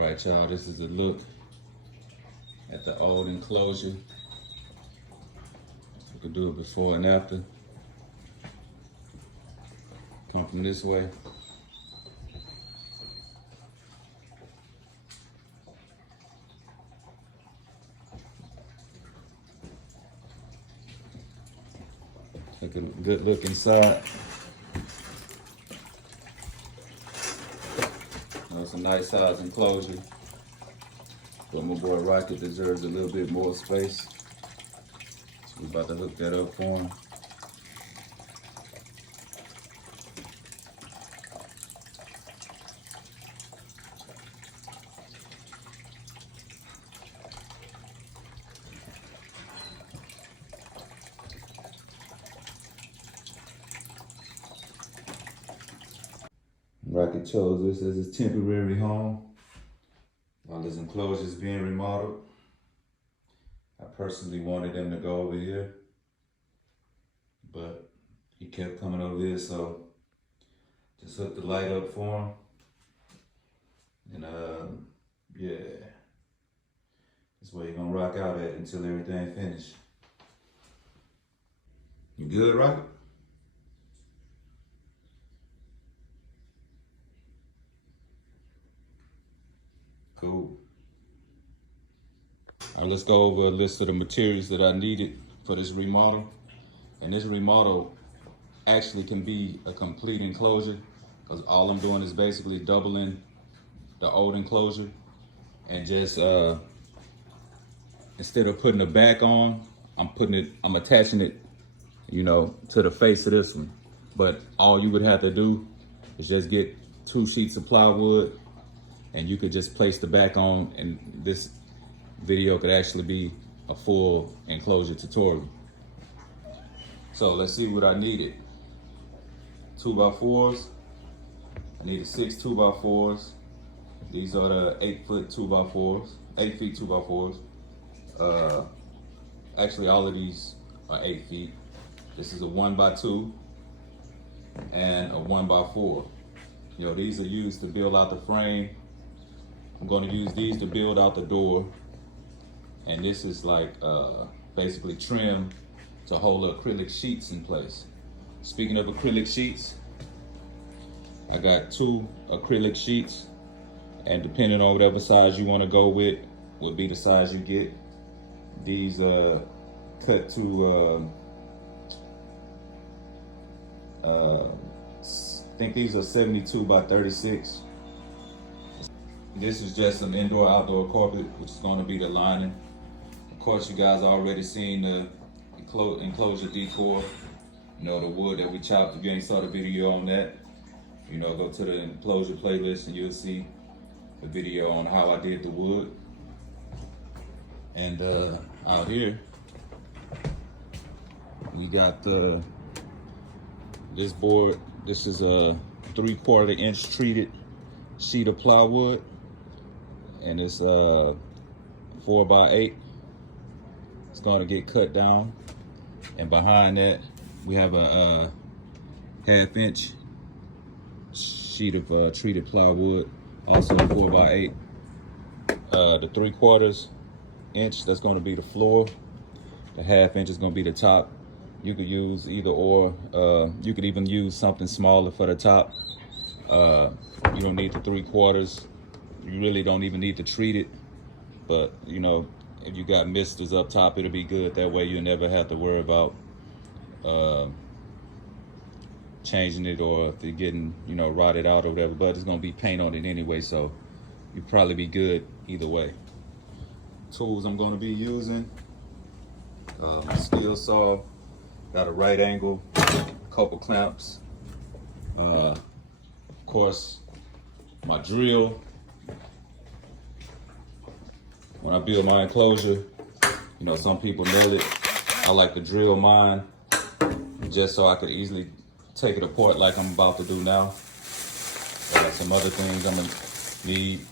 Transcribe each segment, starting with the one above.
Alright y'all, this is a look at the old enclosure. We could do it before and after. Come from this way. Take a good look inside. It's a nice size enclosure, but my boy Rocket deserves a little bit more space. So we're about to hook that up for him. Rocket chose this as his temporary home while his enclosure is being remodeled. I personally wanted him to go over here, but he kept coming over here, so just hooked the light up for him. And yeah, that's where you're gonna rock out at until everything finished. You good, Rocket? Cool. All right, let's go over a list of the materials that I needed for this remodel. And this remodel actually can be a complete enclosure because all I'm doing is basically doubling the old enclosure and just instead of putting the back on, I'm attaching it, you know, to the face of this one. But all you would have to do is just get 2 sheets of plywood, and you could just place the back on, and this video could actually be a full enclosure tutorial. So let's see what I needed. 2x4s. I needed 6 2x4s. These are the 8-foot 2x4s, 8 feet 2x4s. Actually, all of these are 8 feet. This is a 1x2 and a 1x4. You know, these are used to build out the frame. I'm going to use these to build out the door, and this is like basically trim to hold acrylic sheets in place. Speaking of acrylic sheets, I got 2 acrylic sheets, and depending on whatever size you want to go with would be the size you get. These cut to I think these are 72 by 36. This is just some indoor-outdoor carpet, which is going to be the lining. Of course, you guys already seen the enclosure decor. You know, the wood that we chopped. If you ain't saw the video on that, you know, go to the enclosure playlist and you'll see the video on how I did the wood. And out here, we got this board. This is a 3/4 inch treated sheet of plywood, and it's 4x8. It's going to get cut down, and behind that we have a 1/2 inch sheet of treated plywood, also 4x8. The 3/4 inch, that's going to be the floor. The 1/2 inch is going to be the top. You could use either or. You could even use something smaller for the top. You don't need the 3/4. You really don't even need to treat it. But, you know, if you got misters up top, it'll be good. That way you'll never have to worry about changing it, or if you're getting, you know, rotted out or whatever. But it's going to be paint on it anyway, so you'll probably be good either way. Tools I'm going to be using. My steel saw. Got a right angle, couple clamps. Of course, my drill. When I build my enclosure, you know, some people nail it. I like to drill mine just so I could easily take it apart like I'm about to do now. Some other things I'm gonna need.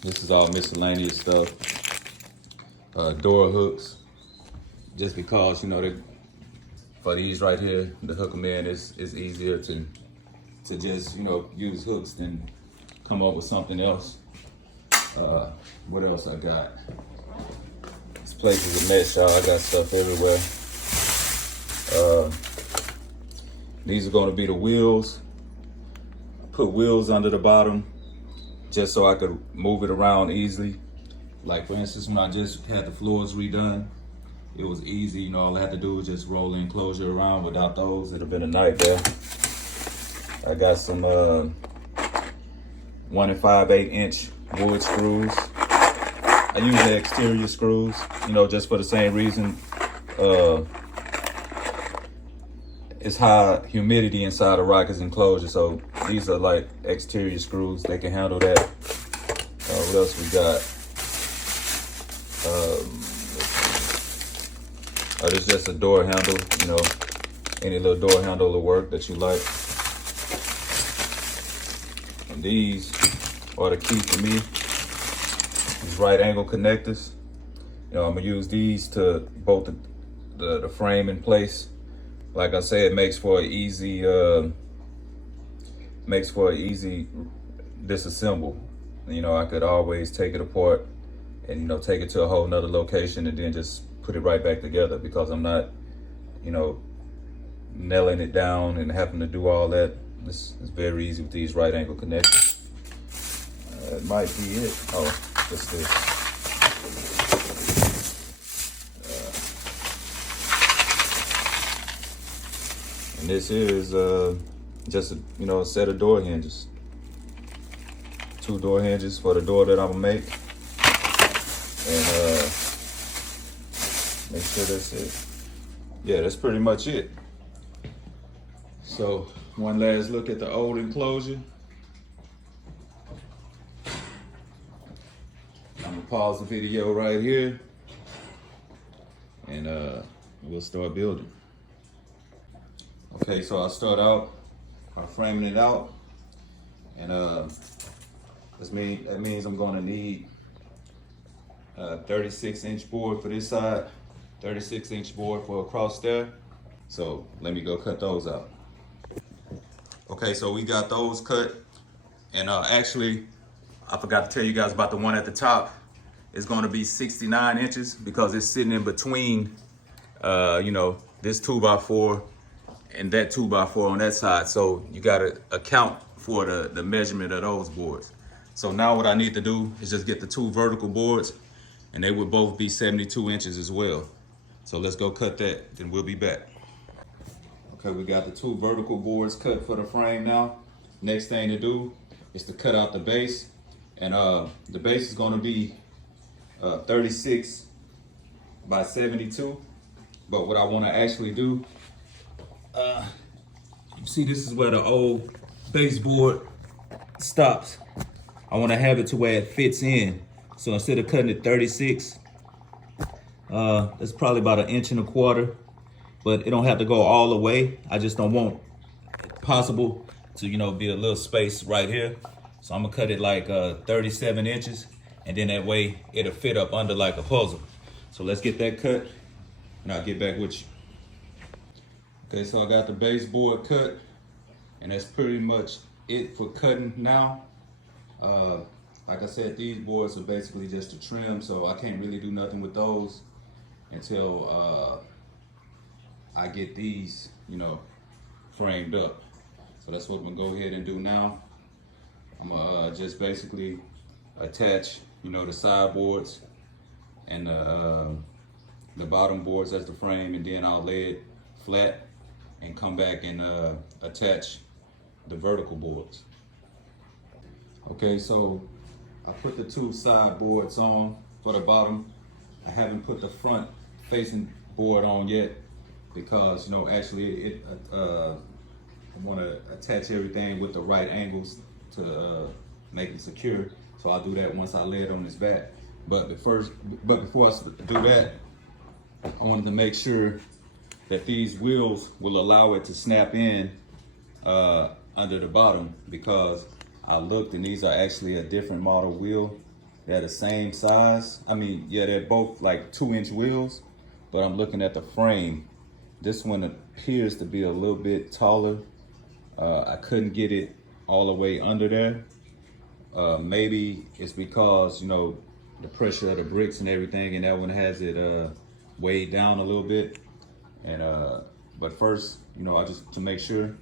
This is all miscellaneous stuff. Door hooks, just because, you know, for these right here, to hook them in is easier to just, you know, use hooks than come up with something else. What else I got? This place is a mess, y'all. I got stuff everywhere. These are gonna be the wheels. I put wheels under the bottom just so I could move it around easily. Like for instance, when I just had the floors redone, it was easy, you know, all I had to do was just roll the enclosure around. Without those, it'd have been a nightmare. I got some 1 5/8 inch wood screws. I use the exterior screws, you know, just for the same reason. It's high humidity inside of Rocket's enclosure, so these are like exterior screws. They can handle that. What else we got? It's just a door handle, you know, any little door handle will work that you like. And these are the key for me. These right angle connectors. You know, I'm gonna use these to bolt the frame in place. Like I said, it makes for an easy disassemble. You know, I could always take it apart and, you know, take it to a whole nother location and then just put it right back together, because I'm not, you know, nailing it down and having to do all that. This is very easy with these right angle connectors. It might be it. Oh, what's this? And this is just a, you know, a set of door hinges. 2 door hinges for the door that I'm gonna make. And make sure that's it. Yeah, that's pretty much it. So one last look at the old enclosure. I'm gonna pause the video right here and we'll start building. Okay, so I'll start out by framing it out, and that means I'm gonna need 36-inch board for this side, 36-inch board for across there. So let me go cut those out. Okay, so we got those cut, and actually, I forgot to tell you guys about the one at the top. It's gonna be 69 inches because it's sitting in between, you know, this 2x4 and that 2x4 on that side. So you gotta account for the measurement of those boards. So now what I need to do is just get the 2 vertical boards, and they would both be 72 inches as well. So let's go cut that, then we'll be back. Okay, we got the 2 vertical boards cut for the frame now. Next thing to do is to cut out the base. And the base is gonna be 36 by 72. But what I wanna actually do, you see this is where the old baseboard stops. I wanna have it to where it fits in. So instead of cutting it 36, it's probably about 1.25 inches, but it don't have to go all the way. I just don't want it possible to, you know, be a little space right here. So I'm gonna cut it like 37 inches, and then that way it'll fit up under like a puzzle. So let's get that cut, and I'll get back with you. Okay, so I got the baseboard cut, and that's pretty much it for cutting now. Like I said, these boards are basically just a trim, so I can't really do nothing with those until I get these, you know, framed up. So that's what I'm gonna go ahead and do now. I'm gonna just basically attach, you know, the side boards and the bottom boards as the frame, and then I'll lay it flat and come back and attach the vertical boards. Okay, so I put the 2 side boards on for the bottom. I haven't put the front facing board on yet because, you know, actually I want to attach everything with the right angles to make it secure. So I'll do that once I lay it on this back. But before I do that, I wanted to make sure that these wheels will allow it to snap in under the bottom, because I looked and these are actually a different model wheel. They're the same size. I mean, yeah, they're both like 2-inch wheels, but I'm looking at the frame. This one appears to be a little bit taller. I couldn't get it all the way under there. Maybe it's because, you know, the pressure of the bricks and everything, and that one has it weighed down a little bit. And but first, you know, to make sure,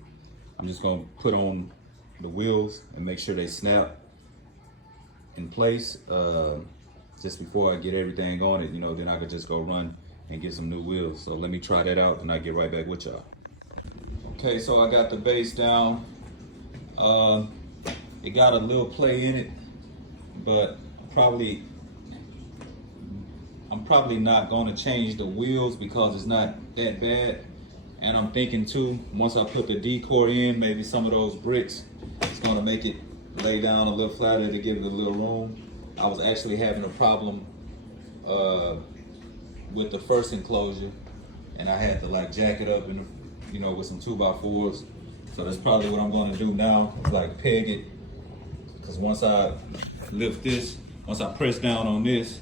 I'm just gonna put on the wheels and make sure they snap in place just before I get everything on it. You know, then I could just go run and get some new wheels. So let me try that out and I'll get right back with y'all. Okay, so I got the base down. It got a little play in it, but I'm probably not going to change the wheels because it's not that bad. And I'm thinking too, once I put the decor in, maybe some of those bricks, it's going to make it lay down a little flatter to give it a little room. I was actually having a problem with the first enclosure, and I had to like jack it up in, you know, with some 2x4s. So that's probably what I'm going to do now, is like peg it. Because once I lift this, once I press down on this,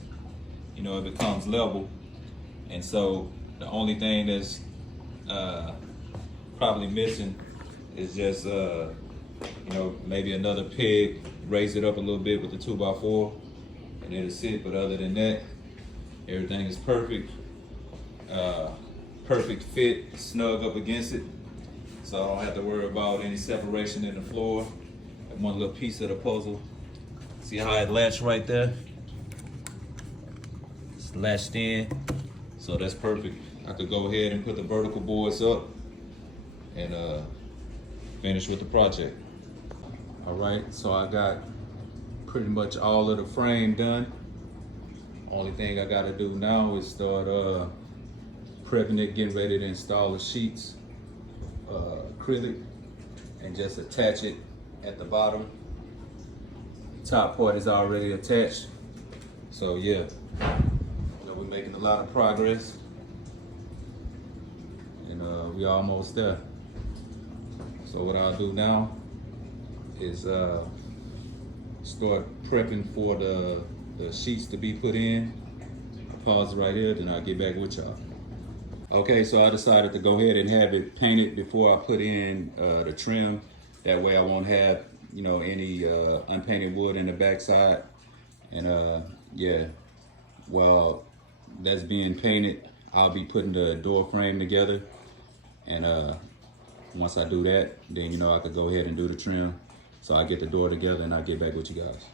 you know, it becomes level. And so the only thing that's probably missing is just, you know, maybe another peg, raise it up a little bit with the 2x4, and it'll sit. But other than that, everything is perfect. Perfect fit, snug up against it. So I don't have to worry about any separation in the floor. One little piece of the puzzle. See how it latched right there? It's latched in, so that's perfect. I could go ahead and put the vertical boards up and finish with the project. All right, so I got pretty much all of the frame done. Only thing I gotta do now is start prepping it, getting ready to install the sheets, acrylic, and just attach it at the bottom. Top part is already attached. So yeah, you know, we're making a lot of progress, and we're almost there. So what I'll do now is start prepping for the sheets to be put in. I'll pause it right here, then I'll get back with y'all. Okay, so I decided to go ahead and have it painted before I put in the trim. That way I won't have, you know, any unpainted wood in the backside. And yeah, while that's being painted, I'll be putting the door frame together. And once I do that, then, you know, I could go ahead and do the trim. So I get the door together and I'll get back with you guys.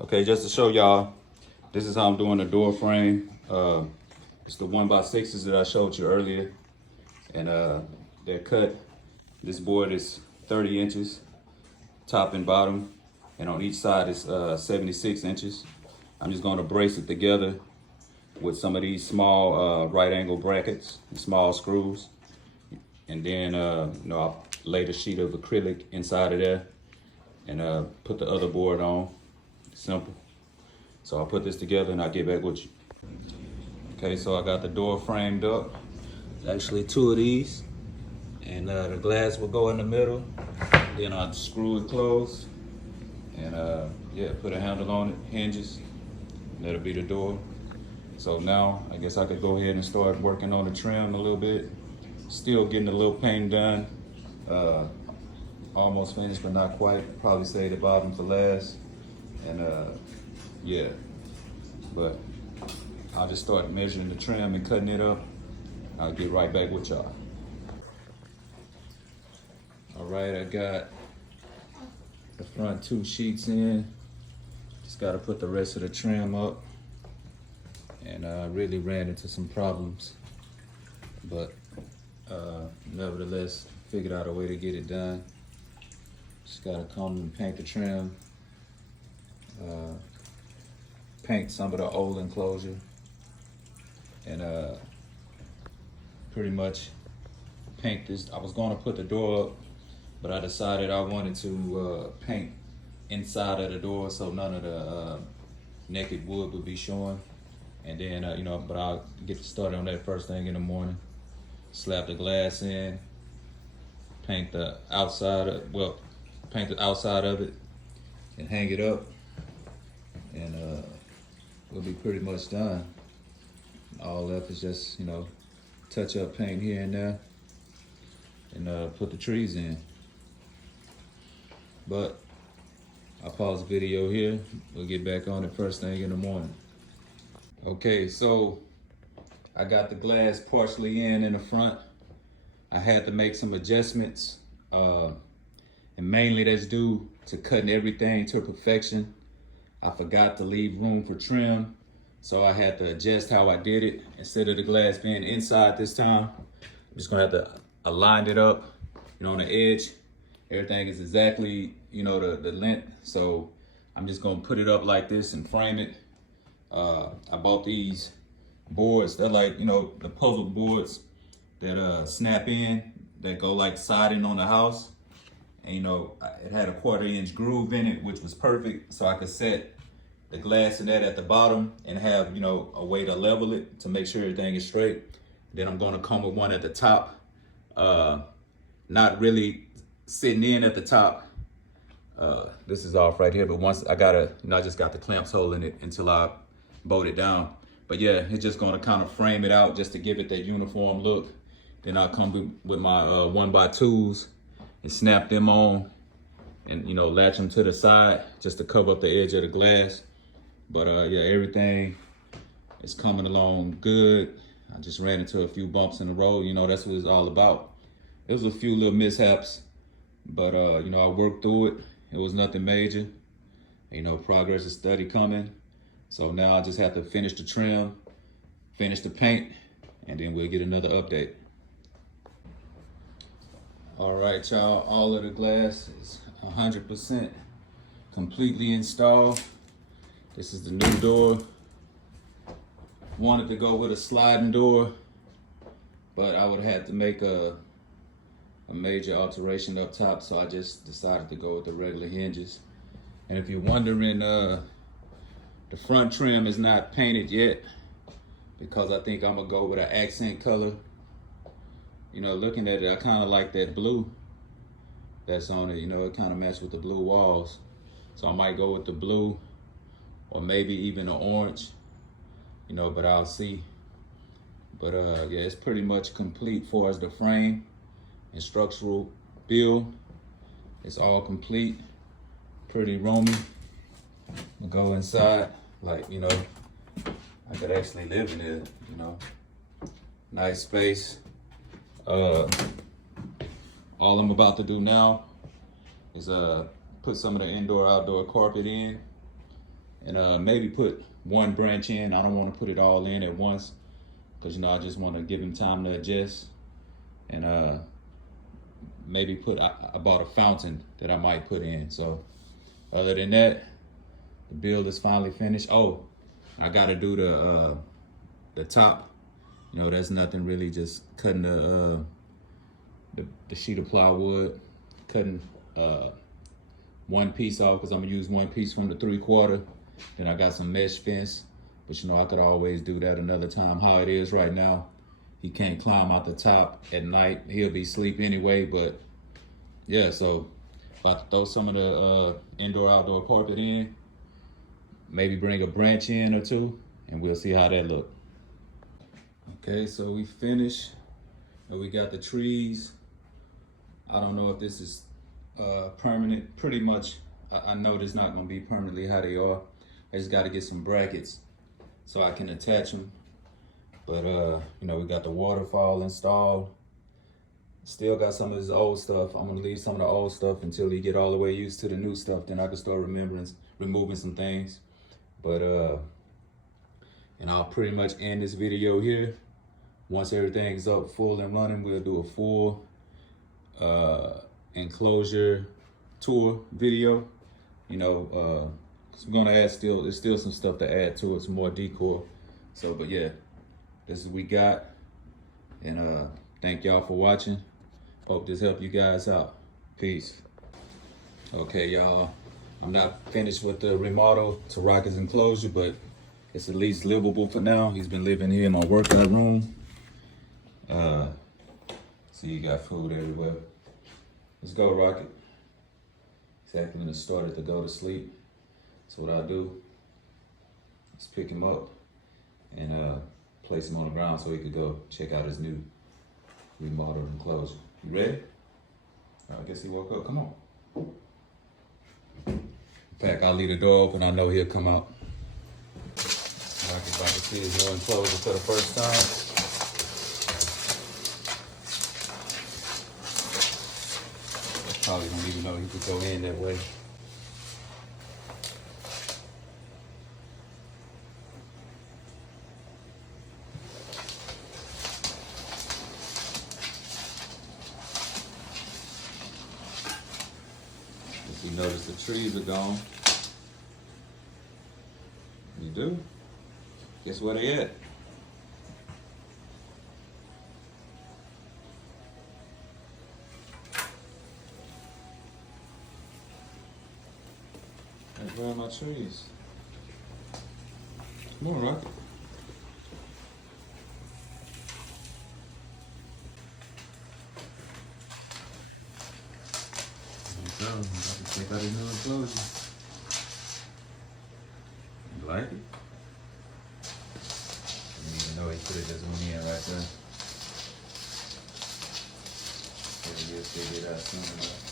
Okay, just to show y'all, this is how I'm doing the door frame. It's the 1x6s that I showed you earlier. And they're cut. This board is 30 inches, top and bottom, and on each side is 76 inches. I'm just going to brace it together with some of these small right angle brackets and small screws. And then you know, I'll lay the sheet of acrylic inside of there and put the other board on. Simple. So I'll put this together and I'll get back with you. Okay, so I got the door framed up. Actually 2 of these. And the glass will go in the middle. Then I'll screw it closed. And yeah, put a handle on it, hinges. That'll be the door. So now I guess I could go ahead and start working on the trim a little bit. Still getting a little paint done. Almost finished, but not quite. Probably save the bottom for last. And yeah, but I'll just start measuring the trim and cutting it up. I'll get right back with y'all. All right, I got the front 2 sheets in. Just got to put the rest of the trim up. And I really ran into some problems, but nevertheless, figured out a way to get it done. Just got to come and paint the trim, paint some of the old enclosure, and pretty much paint this. I was going to put the door up, but I decided I wanted to paint inside of the door so none of the naked wood would be showing. And then, you know, but I'll get started on that first thing in the morning. Slap the glass in, paint the outside of, well, paint the outside of it and hang it up. And we'll be pretty much done. All left is just, you know, touch up paint here and there and put the trees in. But I'll pause the video here. We'll get back on it first thing in the morning. Okay, so I got the glass partially in the front. I had to make some adjustments, and mainly that's due to cutting everything to perfection. I forgot to leave room for trim, so I had to adjust how I did it. Instead of the glass being inside this time, I'm just gonna have to align it up, on the edge. Everything is exactly, the length. So I'm just gonna put it up like this and frame it. I bought these boards. They're like, the puzzle boards that snap in, that go like siding on the house. And it had a 1/4-inch groove in it, which was perfect. So I could set the glass in that at the bottom and have, a way to level it to make sure everything is straight. Then I'm gonna come with one at the top. Not really sitting in at the top. This is off right here, but once I just got the clamps holding it until I bolt it down. But yeah, it's just gonna kind of frame it out just to give it that uniform look. Then I'll come with my 1x2s and snap them on and, latch them to the side just to cover up the edge of the glass. But yeah, everything is coming along good. I just ran into a few bumps in the road. That's what it's all about. There was a few little mishaps, but I worked through it. It was nothing major. Progress is steady coming. So now I just have to finish the trim, finish the paint, and then we'll get another update. All right, y'all, all of the glass is 100% completely installed. This is the new door. Wanted to go with a sliding door, but I would have to make a major alteration up top, so I just decided to go with the regular hinges. And if you're wondering, the front trim is not painted yet because I think I'm gonna go with an accent color. Looking at it, I kind of like that blue that's on it. It kind of matches with the blue walls. So I might go with the blue or maybe even an orange, but I'll see. But yeah, it's pretty much complete as far as the frame and structural build. It's all complete, pretty roomy. I'll go inside, like, I could actually live in it, nice space. All I'm about to do now is put some of the indoor-outdoor carpet in and maybe put one branch in. I don't want to put it all in at once because, I just want to give him time to adjust. And maybe I bought a fountain that I might put in. So other than that, the build is finally finished. Oh, I got to do the top. That's nothing really, just cutting the sheet of plywood, cutting one piece off because I'm gonna use one piece from the 3/4. Then I got some mesh fence, but I could always do that another time. How it is right now, he can't climb out the top at night. He'll be asleep anyway, but yeah, so about to throw some of the indoor-outdoor carpet in, maybe bring a branch in or two, and we'll see how that look. Okay, so we finished, and we got the trees. I don't know if this is permanent. Pretty much, I know it's not gonna be permanently how they are. I just gotta get some brackets so I can attach them. But we got the waterfall installed. Still got some of his old stuff. I'm gonna leave some of the old stuff until he get all the way used to the new stuff. Then I can start removing some things. But and I'll pretty much end this video here. Once everything's up full and running, we'll do a full enclosure tour video. We're gonna add there's still some stuff to add to it, some more decor. So, but yeah, this is what we got. And thank y'all for watching. Hope this helped you guys out. Peace. Okay, y'all. I'm not finished with the remodel to Rocket's Enclosure, but it's at least livable for now. He's been living here in my workout room. See, you got food everywhere. Let's go, Rocket. He's acting in the started to go to sleep. So what I do is pick him up and place him on the ground so he could go check out his new remodeled enclosure. You ready? I guess he woke up. Come on. In fact, I'll leave the door open. I know he'll come out. Rocky's about to see his new enclosure for the first time. Probably don't even know he could go in that way. If you notice the trees are gone. You do? Guess where they at? Where are my trees? Come on, Rocket. There you go. I'm about to check out his new enclosure. You like it? I didn't even know he could have just went in right there. He'll figure it out soon enough.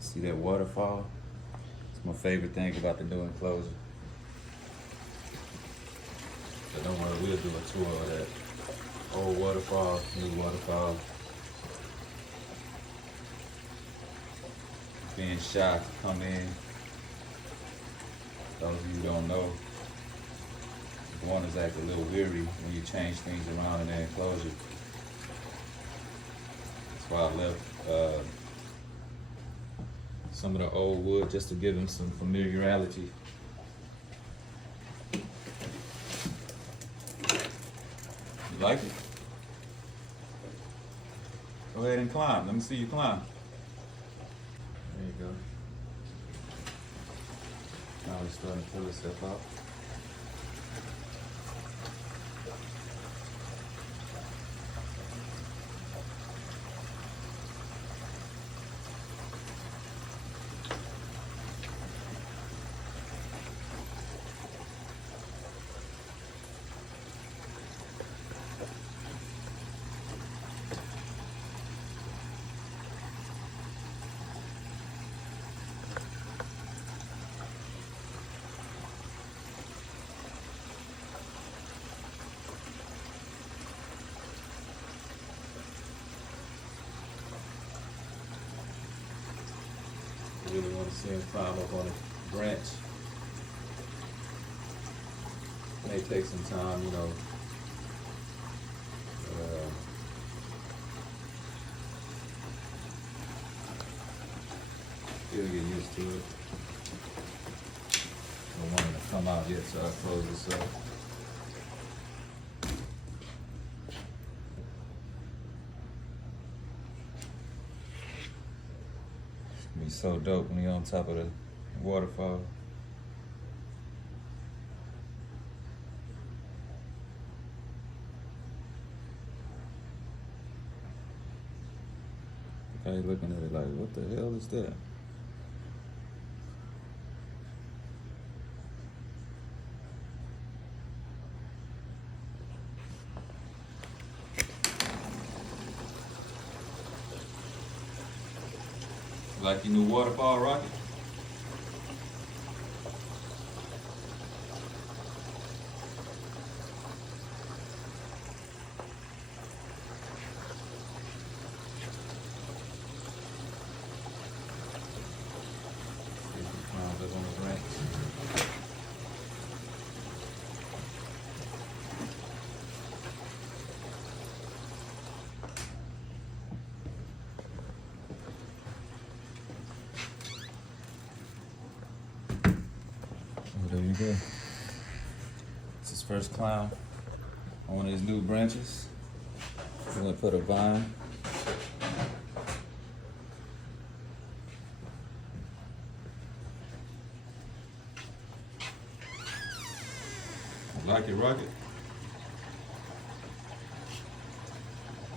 See that waterfall? It's my favorite thing about the new enclosure. So don't worry, we'll do a tour of that old waterfall, new waterfall. Being shy to come in. Those of you who don't know, iguanas act a little weary when you change things around in their enclosure. That's why I left some of the old wood just to give them some familiarity. You like it? Go ahead and climb. Let me see you climb. There you go. Now he's starting to pull himself out. I really want to see him climb up on a branch. May take some time, you know. He'll get used to it. I don't want him to come out yet, so I'll close this up. Be so dope when you're on top of the waterfall. Okay, looking at it like, what the hell is that? Like your new waterfall, Rocket? There you go. It's his first climb on one of his new branches. We're gonna put a vine. Like it, Rocket?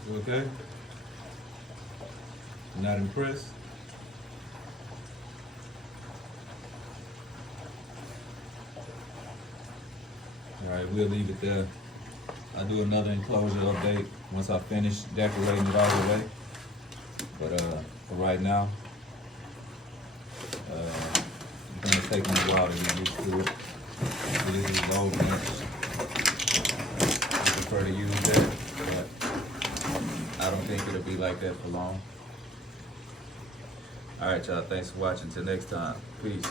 You okay? Not impressed? right, we'll leave it there. I'll do another enclosure update once I finish decorating it all the way. But for right now, it's gonna take me a while to get used to it. This is low bench. I prefer to use that, but I don't think it'll be like that for long. All right, y'all. Thanks for watching. Till next time. Peace.